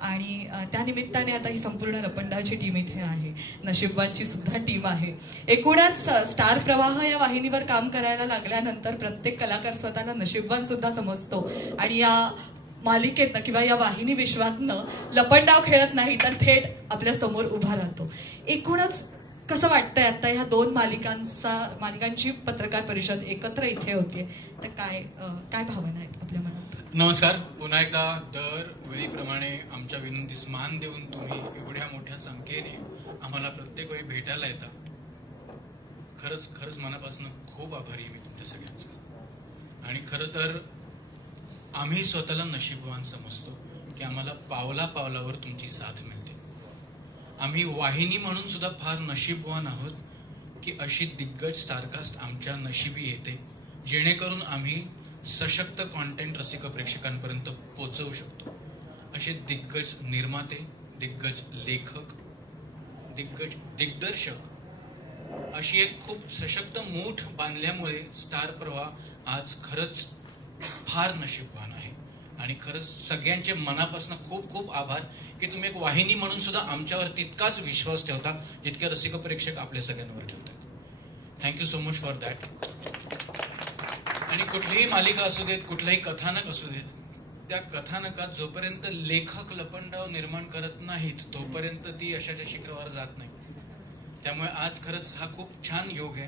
आणि त्या निमित्ताने आता ही संपूर्ण लपंडावची टीम इथे आहे, नशीबवानची सुद्धा टीम आहे. एकूणच स्टार प्रवाह या वाहिनीवर काम करायला लागल्यानंतर प्रत्येक कलाकार स्वतःला नशीबवान सुद्धा समजतो आणि या मालिकेतनं किंवा या वाहिनी विश्वातनं लपंडाव खेळत नाही तर थेट आपल्या समोर उभा राहतो. एकूणच कसं वाटतंय आता ह्या दोन मालिकांची पत्रकार परिषद एकत्र इथे होतीये, तर काय भावना आहेत आपल्या मनात? नमस्कार. पुन्हा एकदा दरवेळीप्रमाणे आमच्या विनंतीस मान देऊन तुम्ही एवढ्या मोठ्या संख्येने आम्हाला प्रत्येक वेळी भेटायला येता. खरंच खरंच मनापासून खूप आभारी आहे मी तुमच्या सगळ्यांचा. आणि खरं तर आम्ही स्वतःला नशीबवान समजतो की आम्हाला पावला पावलावर तुमची साथ मिळते. आम्ही वाहिनी म्हणून सुद्धा फार नशीबवान आहोत की अशी दिग्गज स्टारकास्ट आमच्या नशिबी येते, जेणेकरून आम्ही सशक्त कॉन्टेंट रसिक प्रेक्षकांपर्यंत पोहोचवू शकतो. असे दिग्गज निर्माते, दिग्गज लेखक, दिग्गज दिग्दर्शक अशी एक खूप सशक्त मूठ बांधल्यामुळे स्टार प्रवाह आज खरंच फार नशीबवान आहे. आणि खरंच सगळ्यांचे मनापासून खूप खूप आभार की तुम्ही एक वाहिनी म्हणून सुद्धा आमच्यावर तितकाच विश्वास ठेवता जितके रसिक प्रेक्षक आपल्या सगळ्यांवर ठेवतात. Thank you so much for that. आणि कुठलीही मालिका असू देत, कुठलंही कथानक असू देत, त्या कथानकात जोपर्यंत लेखक लपंडाव निर्माण करत नाहीत तोपर्यंत ती यशाच्या शिखरावर जात नाही. त्यामुळे आज खरंच हा खूप छान योग आहे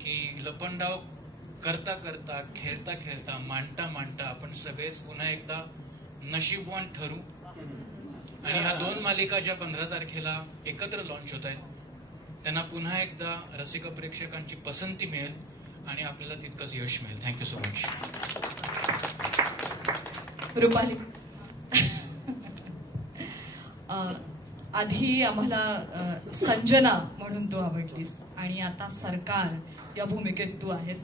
की लपंडाव करता करता, खेळता खेळता, मांडता मांडता आपण सगळेच पुन्हा एकदा नशीबवान ठरू. आणि ह्या दोन मालिका ज्या 15 तारखेला एकत्र लॉन्च होत आहेत त्यांना पुन्हा एकदा रसिक प्रेक्षकांची पसंती मिळेल आणि आपल्याला तितकंच यश मिळेल. Thank you so much. रुपाली, आधी आम्हाला संजना म्हणून तू आवडलीस आणि आता सरकार या भूमिकेत तू आहेस.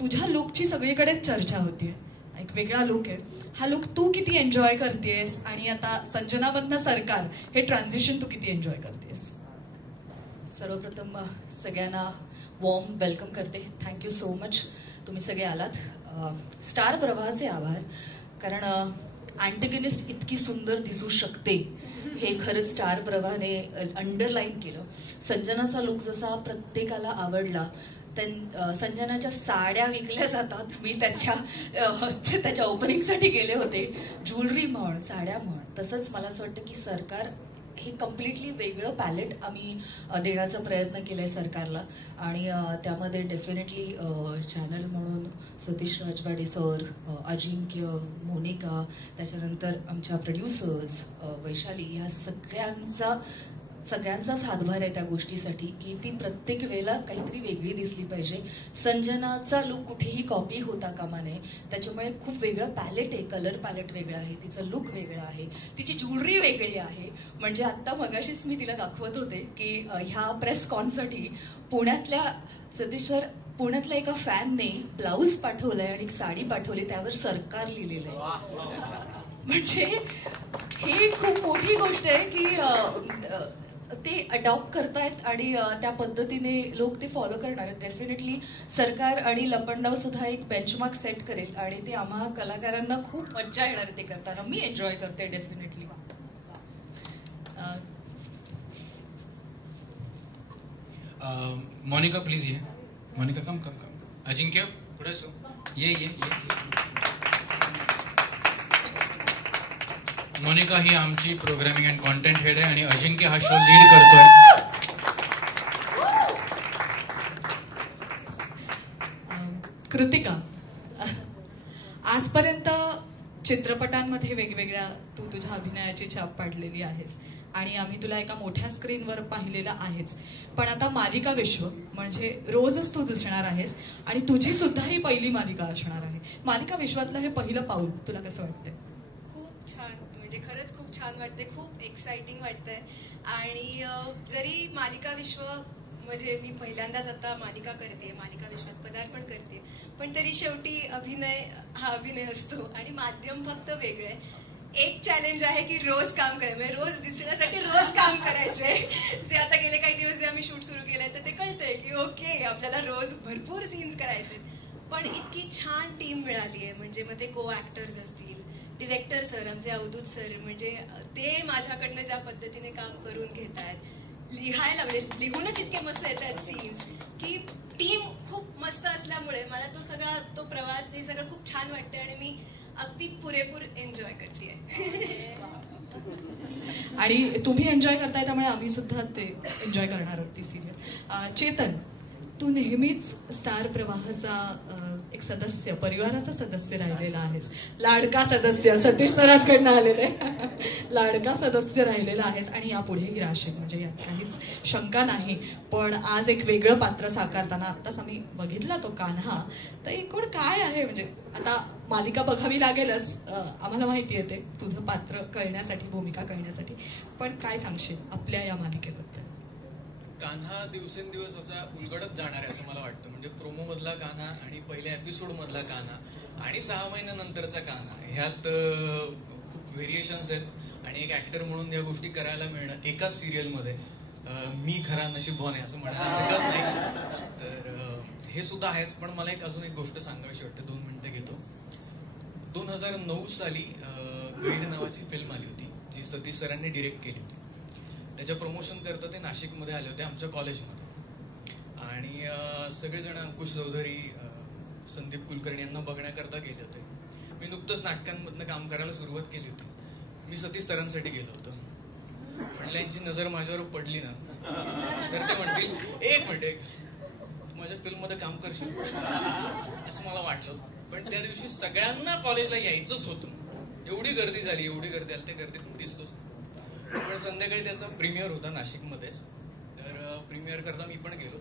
तुझ्या लुकची सगळीकडे चर्चा होतीये, एक वेगळा लुक आहे हा. लुक तू किती एन्जॉय करतेस आणि आता संजनामधनं सरकार हे ट्रान्झिशन तू किती एन्जॉय करतेस? सर्वप्रथम सगळ्यांना वॉर्म वेलकम करते. थँक्यू सो मच, तुम्ही सगळे आलात. स्टार प्रवाहाचे आभार, कारण अँटेगनिस्ट इतकी सुंदर दिसू शकते हे खरंच स्टार प्रवाहाने अंडरलाईन केलं. संजनाचा लुक जसा प्रत्येकाला आवडला, संजनाच्या साड्या विकल्या जातात. मी त्याच्या ओपनिंगसाठी गेले होते. ज्वेलरी म्हण, साड्या म्हण, तसंच मला असं वाटतं की सरकार हे कम्प्लिटली वेगळं पॅलेट आम्ही देण्याचा प्रयत्न केलाय सरकारला. आणि त्यामध्ये डेफिनेटली चॅनल म्हणून सतीश राजवाडे सर, अजिंक्य, मोनिका, त्याच्यानंतर आमच्या प्रोड्युसर्स वैशाली, ह्या सगळ्यांचाच हातभार आहे त्या गोष्टीसाठी की ती प्रत्येक वेळेला काहीतरी वेगळी दिसली पाहिजे. संजनाचा लुक कुठेही कॉपी होता कामा नये, त्याच्यामुळे खूप वेगळं पॅलेट आहे, कलर पॅलेट वेगळं आहे, तिचं लुक वेगळं आहे, तिची ज्वेलरी वेगळी आहे. म्हणजे आत्ता मगाशीच मी तिला दाखवत होते की ह्या प्रेस कॉनसाठी पुण्यातल्या सतीश सर, पुण्यातल्या एका फॅनने ब्लाऊज पाठवलाय आणि एक साडी पाठवली, त्यावर सरकार लिहिलेलं आहे. म्हणजे ही खूप मोठी गोष्ट आहे की ते अडॉप्ट करतायत आणि त्या पद्धतीने लोक ते फॉलो करणार आहेत. डेफिनेटली सरकार आणि लपंडाव सुद्धा एक बेंचमार्क सेट करेल आणि ते आम्हा कलाकारांना खूप मज्जा येणार ते करताना. मी एन्जॉय करते डेफिनेटली. मोनिका प्लीज ये. मोनिका कम कम कम. अजिंक्य पुढे सो. ये ये ये. मोनिका ही आमची प्रोग्रामिंग अँड कॉन्टेंट हेड आहे आणि अजिंक्य हा शो लीड करतोय. कृतिका, आजपर्यंत चित्रपटांमध्ये वेगवेगळ्या तू तुझ्या अभिनयाची छाप पाडलेली आहेस आणि आम्ही तुला एका मोठ्या स्क्रीनवर पाहिलेलं आहेच, पण आता मालिका विश्व म्हणजे रोजच तू दिसणार आहेस आणि तुझी सुद्धा ही पहिली मालिका असणार आहे. मालिका विश्वातलं हे पहिलं पाऊल तुला कसं वाटतंय? खूप छान, म्हणजे खरंच खूप छान वाटते, खूप एक्साइटिंग वाटतंय. आणि जरी मालिका विश्व म्हणजे मी पहिल्यांदाच आता मालिका करते, मालिका विश्वात पदार्पण करते, पण तरी शेवटी अभिनय हा अभिनय असतो आणि माध्यम फक्त वेगळं आहे. एक चॅलेंज आहे की रोज काम करायचं, म्हणजे रोज दिसण्यासाठी रोज काम करायचंय. जे आता गेले काही दिवस जे आम्ही शूट सुरू केलंय तर ते कळतंय की ओके आपल्याला रोज भरपूर सीन्स करायचे. पण इतकी छान टीम मिळाली आहे, म्हणजे मग ते को ऍक्टर्स असतील डिरेक्टर सर आमचे अवधूत सर, म्हणजे ते माझ्याकडनं ज्या पद्धतीने काम करून घेत आहेत, लिहायला म्हणजे लिहूनच इतके मस्त येत आहेत सीन्स, की टीम खूप मस्त असल्यामुळे मला तो प्रवास हे सगळं खूप छान वाटतंय आणि मी अगदी पुरेपूर एन्जॉय करतेय. आणि तुम्ही एन्जॉय करताय त्यामुळे आम्ही सुद्धा ते एन्जॉय करणार आहोत ती सिरियल. चेतन, तू नेहमीच स्टार प्रवाहाचा एक सदस्य, परिवाराचा सदस्य राहिलेला आहेस, लाडका सदस्य, सतीश सरांकडनं आलेले लाडका सदस्य राहिलेला आहेस आणि यापुढेही राहशील, म्हणजे यात काहीच शंका नाही. पण आज एक वेगळं पात्र साकारताना आत्ताच आम्ही बघितला तो कान्हा, तर एकूण काय आहे, म्हणजे आता मालिका बघावी लागेलच, आम्हाला माहिती आहे ते तुझं पात्र कळण्यासाठी, भूमिका कळण्यासाठी, पण काय सांगशील आपल्या या मालिकेबद्दल? कान्हा दिवसेंदिवस असा उलगडत जाणार आहे असं मला वाटतं. म्हणजे प्रोमो मधला कान्हा आणि पहिल्या एपिसोड मधला कान्हा आणि 6 महिन्यानंतरचा कान्हा, ह्यात खूप व्हेरिएशन्स आहेत आणि एक ऍक्टर म्हणून या गोष्टी करायला मिळणं एकाच सिरियलमध्ये मी खरा नशीबवान आहे असं म्हणायला हरकत नाही. तर हे सुद्धा आहेच. पण मला अजून एक गोष्ट सांगावीशी वाटते, 2 मिनिटं घेतो. 2009 साली गैर नावाची फिल्म आली होती जी सतीश सरांनी डिरेक्ट केली होती. त्याच्या प्रमोशन करता ते नाशिकमध्ये आले होते आमच्या कॉलेजमध्ये आणि सगळेजण अंकुश चौधरी, संदीप कुलकर्णी यांना बघण्याकरता गेले होते. मी नुकतंच नाटकांमधनं काम करायला सुरुवात केली होती. मी सतीश सरांसाठी गेलो होतो. म्हणलं यांची नजर माझ्यावर पडली ना तर ते म्हणतील एक मिनिट माझ्या फिल्ममध्ये काम करशील असं मला वाटलं होतं. पण त्या दिवशी सगळ्यांना कॉलेजला यायचंच होतं. एवढी गर्दी झाली, एवढी गर्दी आली, त्या गर्दीतून दिसलोच. पण संध्याकाळी त्याचा प्रीमियर होता नाशिकमध्येच, तर प्रीमियर करता मी पण गेलो,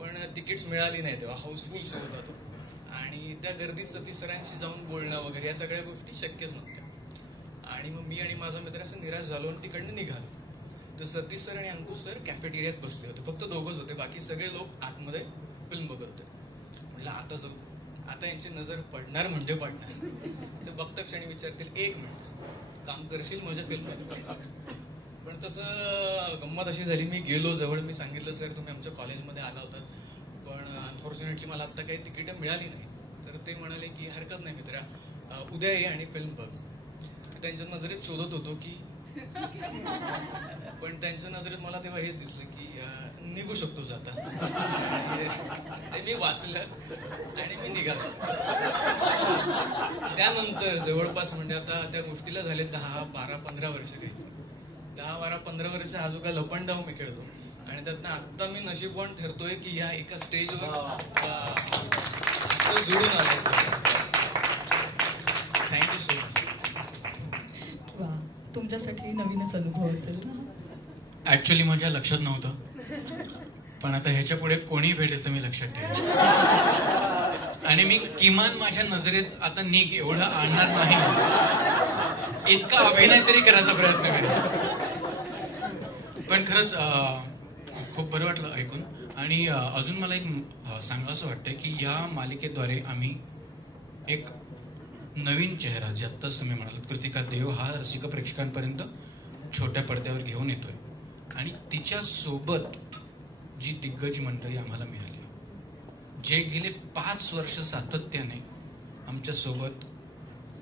पण तिकीट्स मिळाली नाही तेव्हा. हाऊसफुल शो होता तो आणि त्या गर्दीत सतीश सरांशी जाऊन बोलणं वगैरे या सगळ्या गोष्टी शक्यच नव्हत्या. आणि मग मी आणि माझा मित्र असं निराश झालो आणि तिकडनं निघालो. तर सतीश सर आणि अंकुश सर कॅफेटेरियात बसले होते, फक्त दोघंच होते, बाकी सगळे लोक आतमध्ये फिल्म बघत होते. म्हटलं आता जाऊ, आता यांची नजर पडणार म्हणजे पडणार. तर बघता क्षणी विचारतील एक मिनिट काम करशील माझ्या फिल्ममध्ये. पण तसं गंमत अशी झाली, मी गेलो जवळ, मी सांगितलं सर तुम्ही आमच्या कॉलेजमध्ये आला होतात, पण अनफॉर्च्युनेटली मला आत्ता काही तिकीटं मिळाली नाही. तर ते म्हणाले की हरकत नाही मित्रा, उद्या ये आणि फिल्म बघ. त्यांच्या नजरेत शोधत होतो की पण त्यांच्या नजरेत मला तेव्हा हेच दिसलं की निघू शकतोच आता. ते मी वाचलं आणि मी निघालो. त्यानंतर जवळपास म्हणजे आता त्या गोष्टीला झाले 10, 12, 15 वर्ष काही. 10, 12, 15 वर्ष हा जो काय लपंडाव मी खेळतो आणि त्यातनं आत्ता मी नशीबवान ठरतोय की या एका स्टेजवर जुळून आलोय. Thank you so much. तुमच्यासाठी नवीनच अनुभव असेल ना? ऍक्च्युली माझ्या लक्षात नव्हतं, पण आता ह्याच्या पुढे कोणी भेटेल तर मी लक्षात ठेवेल. आणि मी किमान माझ्या नजरेत आता निघ एवढं आणणार नाही, इतका अभिनय तरी करायचा प्रयत्न करेल. पण खरंच खूप बरं वाटलं ऐकून. आणि अजून मला एक सांगावं वाटतंय की या मालिकेद्वारे आम्ही एक नवीन चेहरा, जे आत्ताच तुम्ही म्हणालात कृतिका देव, हा रसिक प्रेक्षकांपर्यंत छोट्या पडद्यावर घेऊन येतोय. आणि तिच्या सोबत जी दिग्गज मंडळी आम्हाला मिळाली, जे गेले 5 वर्ष सातत्याने आमच्या सोबत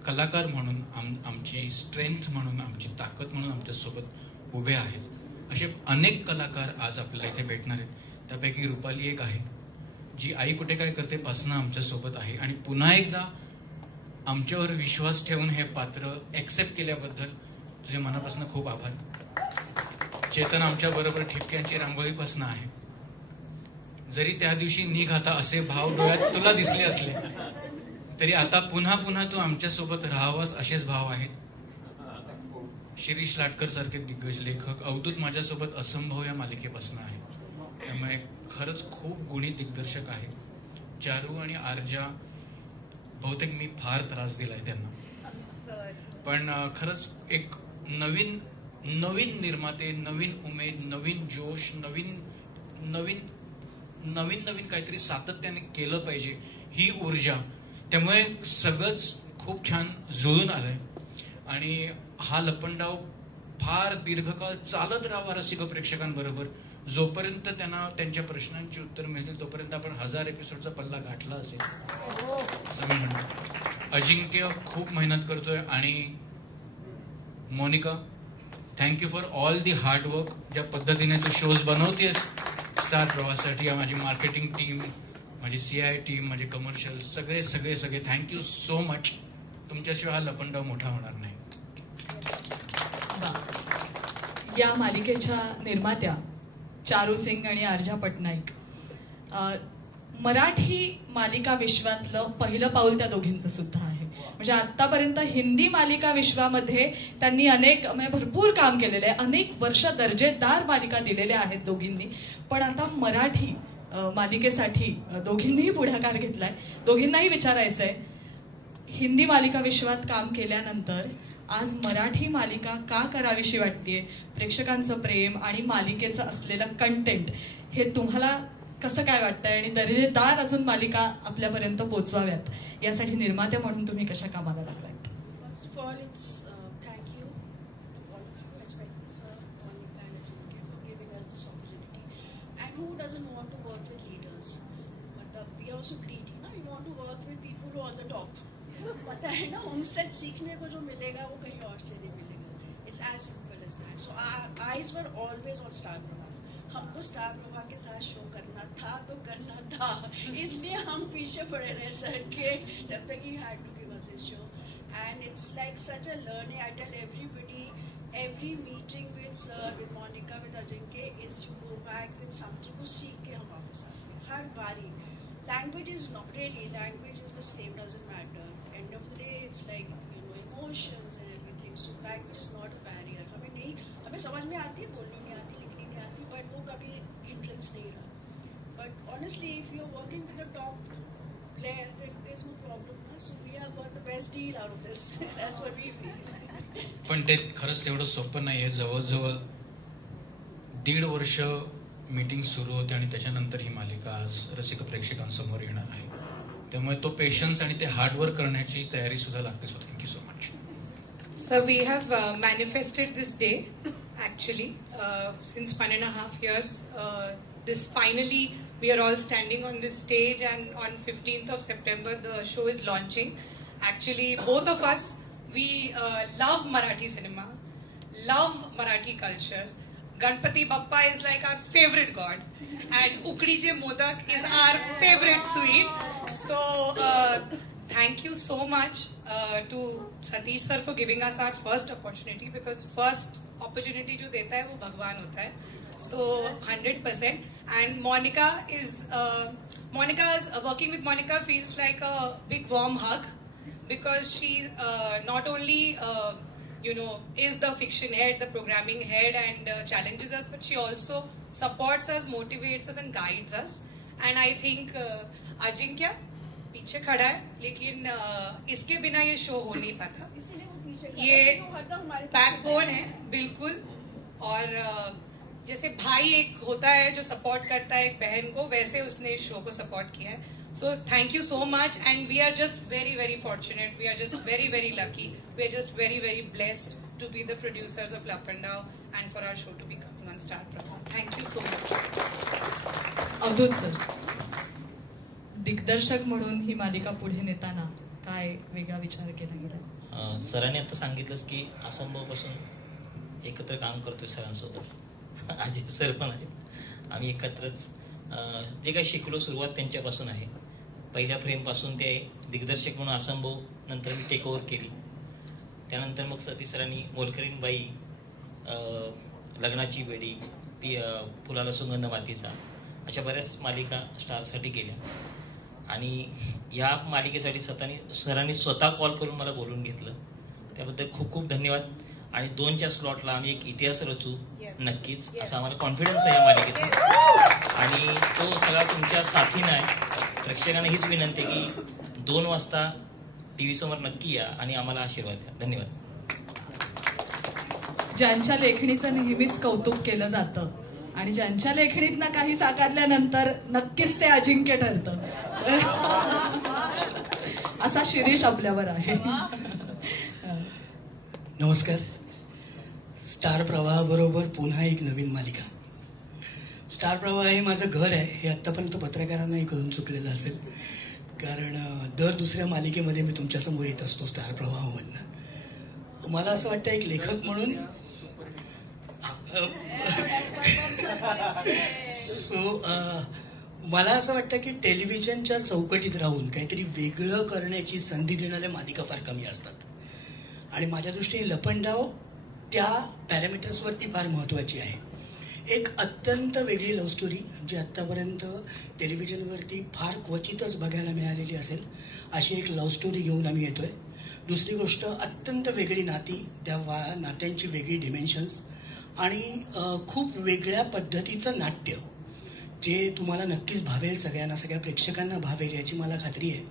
कलाकार म्हणून, आमची स्ट्रेंथ म्हणून, आमची ताकद म्हणून आमच्या सोबत उभे आहेत, असे अनेक कलाकार आज आपल्याला इथे भेटणार आहेत. त्यापैकी रुपाली एक आहे, जी आई कुठे काय करते पासनं आमच्या सोबत आहे. आणि पुन्हा एकदा आमच्यावर विश्वास ठेवून हे पात्र ऍक्सेप्ट केल्याबद्दल तुझे मनापासून खूप आभार. चेतन आमच्या बरोबर ठिपक्यांची रांगोळीपासून आहे. जरी त्या दिवशी निघ आता असे भाव डोळ्यात तुला दिसले असले तरी आता पुन्हा पुन्हा तू आमच्या सोबत राहावास असेच भाव आहेत. शिरीष लाटकर सारखे दिग्गज लेखक, अवधूत माझ्यासोबत असंभव या मालिकेपासून आहे. त्यामुळे खरंच खूप गुणी दिग्दर्शक आहे. चारू आणि आर्जा बहुतेक मी फार त्रास दिलाय त्यांना, पण खरंच एक नवीन नवीन निर्माते, नवीन उमेद, नवीन जोश, नवीन नवीन नवीन नवीन काहीतरी सातत्याने केलं पाहिजे ही ऊर्जा. त्यामुळे सगळंच खूप छान जुळून आलंय. आणि हा लपंडाव फार दीर्घकाळ चालत राहावा रसिक प्रेक्षकांबरोबर, जोपर्यंत त्यांना त्यांच्या प्रश्नांची उत्तर मिळतील तोपर्यंत आपण 1000 एपिसोडचा पल्ला गाठला असेल असं मी म्हणतो. अजिंक्य खूप मेहनत करतोय आणि Monika thank you for all the hard work. ज्या पद्धतीने तू शोज बनवतेस स्टार प्रवाहासाठी, माझी मार्केटिंग टीम, माझी CI टीम, माझे कमर्शियल, सगळे सगळे सगळे थँक्यू सो मच. तुमच्याशिवाय हा लपंडाव मोठा होणार नाही. या मालिकेच्या निर्मात्या चारू सिंग आणि आर्जा पटनाईक, मराठी मालिका विश्वातलं पहिलं पाऊल त्या दोघींचं सुद्धा आहे. म्हणजे आतापर्यंत हिंदी मालिका विश्वामध्ये त्यांनी म्हणजे भरपूर काम केलेलं आहे, अनेक वर्ष दर्जेदार मालिका दिलेल्या आहेत दोघींनी. पण आता मराठी मालिकेसाठी दोघींनीही पुढाकार घेतलाय. दोघींनाही विचारायचंय, हिंदी मालिका विश्वात काम केल्यानंतर आज मराठी मालिका का करावीशी वाटतेय? प्रेक्षकांचं प्रेम आणि मालिकेचं असलेलं कंटेंट हे तुम्हाला कसं काय वाटतंय? आणि दर्जेदार अजून मालिका आपल्यापर्यंत पोहोचवाव्यात यासाठी निर्मात्या म्हणून तुम्ही कशा कामाला लागलात? First of all it's thank you for giving us this opportunity. And who doesn't want to work with leaders? मतलब वी आल्सो ग्रीडी ना, we want to work with people who are the top. पता है ना, उनसे सीखने को जो मिलेगा वो कहीं और से नहीं मिलेगा. It's as simple as that. So our eyes were always on Star Pravah. हमको स्टार प्रवाह के साथ शो करना था तो करना था, इसलिए हम पीछे पड़े रहे सर के जब तक ही had to give us this show. And it's like such a learning. I tell everybody, every meeting with sir, with Monica, with Ajinkya is you go back with something to सीख के हम वापस आते हैं हर बारी. Language is not really, language is the same, doesn't matter. End of the day, it's like, you know, emotions and everything. So language is not a barrier. हमें समझ में आती है, बोलनी नहीं आती, लिखनी नहीं आती, but वो कभी hindrance नहीं रहा. But honestly, if you're working with a top player, then there's no problem. So we have got the best deal out of this. That's what we feel. पण ते खरंच तेवढं सोपं नाहीये. जवळजवळ 1.5 वर्ष मीटिंग सुरू होते आणि त्याच्यानंतर ही मालिका आज रसिक प्रेक्षकांसमोर येणार आहे. त्यामुळे तो पेशन्स आणि ते हार्डवर्क करण्याची तयारी सुद्धा लागते. So thank you so much. So we have manifested this day actually since 1.5 years. This finally we are all standing on this stage, and on 15th of September the show is launching. Actually both of us, we love Marathi cinema, love Marathi culture. Ganpati Bappa is like our favorite god, and Ukdije Modak is our favorite sweet. So thank you so much to Satish sir for giving us our first opportunity, because first opportunity जो देता है वो भगवान होता है. So 100%. And Monica is working with Monica feels like a big warm hug, because she not only is the fiction head, the programming head, and challenges us, but she also supports us, motivates us, and guides us. And I think Ajinkya पीछे खड़ा है, लेकिन इसके बिना ये show हो नहीं पाता. ये बैकबोन है बिल्कुल. और जैसे भाई एक होता है जो सपोर्ट करता है एक बहन को, वैसे उसने इस शो को सपोर्ट किया है. So thank you so much, and we are just very, very fortunate. We are just very, very lucky. We are just very, very blessed to be the producers of Lapandao and for our show to be coming on Star Prabha. Thank you so much. Avadhoot sir, दिग्दर्शक म्हणून ही मालिका पुढे नेताना काय वेगळा विचार केला गेला? सरांनी आता सांगितलंच की असंभव पासून एकत्र काम करतोय सरांसोबत. अजित सर पण आहेत. आम्ही एकत्रच जे काही शिकलो सुरुवात त्यांच्यापासून आहे. पहिल्या फ्रेमपासून ते दिग्दर्शक म्हणून असंभव, नंतर मी टेक ओव्हर केली. त्यानंतर मग सतीश सरांनी मोलकरीण बाई, लग्नाची बेडी, फुलाला सुगंध मातीचा, अशा बऱ्याच मालिका स्टारसाठी केल्या. आणि या मालिकेसाठी सरांनी स्वतः कॉल करून मला बोलून घेतलं. त्याबद्दल खूप खूप धन्यवाद. आणि 2च्या स्लॉटला आम्ही एक इतिहास रचू नक्कीच, असा आम्हाला कॉन्फिडन्स आहे या मालिकेत. आणि तो सगळा तुमच्या साथीनं आहे. प्रेक्षकांना हीच विनंती आहे की 2 वाजता TV समोर नक्की या आणि आम्हाला आशीर्वाद द्या. धन्यवाद. ज्यांच्या लेखणीचं नेहमीच कौतुक केलं जातं आणि ज्यांच्या लेखणीतनं काही साकारल्यानंतर नक्कीच ते अजिंक्य ठरतं, असा शिरीष आपल्यावर आहे. नमस्कार. स्टार प्रवाहाबरोबर पुन्हा एक नवीन मालिका. स्टार प्रवाह हे माझं घर आहे हे आत्तापर्यंत पत्रकारांनाही कळून चुकलेलं असेल, कारण दर दुसऱ्या मालिकेमध्ये मी तुमच्यासमोर येत असतो स्टार प्रवाहामधनं. मला असं वाटतं एक लेखक म्हणून मला असं वाटतं की टेलिव्हिजनच्या चौकटीत राहून काहीतरी वेगळं करण्याची संधी देणाऱ्या मालिका फार कमी असतात, आणि माझ्या दृष्टीने लपंडाव त्या पॅरामीटर्सवरती फार महत्त्वाची आहे. एक अत्यंत वेगळी लव्ह स्टोरी जी आत्तापर्यंत टेलिव्हिजनवरती फार क्वचितच बघायला मिळालेली असेल, अशी एक लव्ह स्टोरी घेऊन आम्ही येतोय. दुसरी गोष्ट, अत्यंत वेगळी नाती, त्या नात्यांची वेगळी डिमेन्शन्स, आणि खूप वेगळ्या पद्धतीचं नाट्य जे तुम्हाला नक्कीच भावेल, सगळ्या प्रेक्षकांना भावेल याची मला खात्री आहे.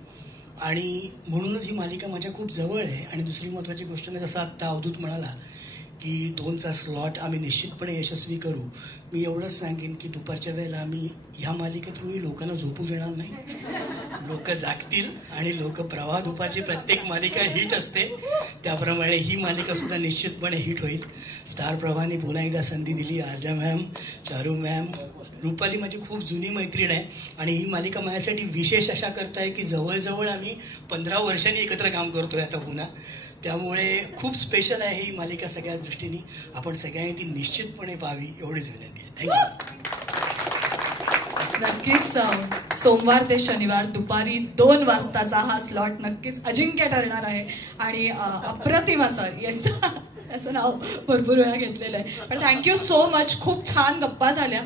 आणि म्हणूनच ही मालिका माझ्या खूप जवळ आहे. आणि दुसरी महत्त्वाची गोष्ट, मी जसं आत्ता अवधूत म्हणाला की 2चा स्लॉट आम्ही निश्चितपणे यशस्वी करू, मी एवढंच सांगेन की दुपारच्या वेळेला आम्ही ह्या मालिकेतूनही लोकांना झोपू देणार नाही. लोक जागतील आणि लोक प्रवाह दुपारची प्रत्येक मालिका हिट असते, त्याप्रमाणे ही मालिका सुद्धा निश्चितपणे हिट होईल. स्टार प्रवाहाने पुन्हा एकदा संधी दिली. आर्जा मॅम, चारू मॅम, रुपाली माझी खूप जुनी मैत्रीण आहे, आणि ही मालिका माझ्यासाठी विशेष अशा करताय की जवळजवळ आम्ही 15 वर्षांनी एकत्र काम करतोय आता पुन्हा. त्यामुळे खूप स्पेशल आहे ही मालिका सगळ्या दृष्टीने. आपण सगळ्यांनी ती निश्चितपणे पाहावी एवढीच विनंती आहे. थँक्यू. नक्कीच सोमवार ते शनिवार दुपारी 2 वाजताचा हा स्लॉट नक्कीच अजिंक्य ठरणार आहे, आणि अप्रतिम असं याचं नाव भरपूर वेळा घेतलेलं आहे. पण थँक्यू सो मच, खूप छान गप्पा झाल्या.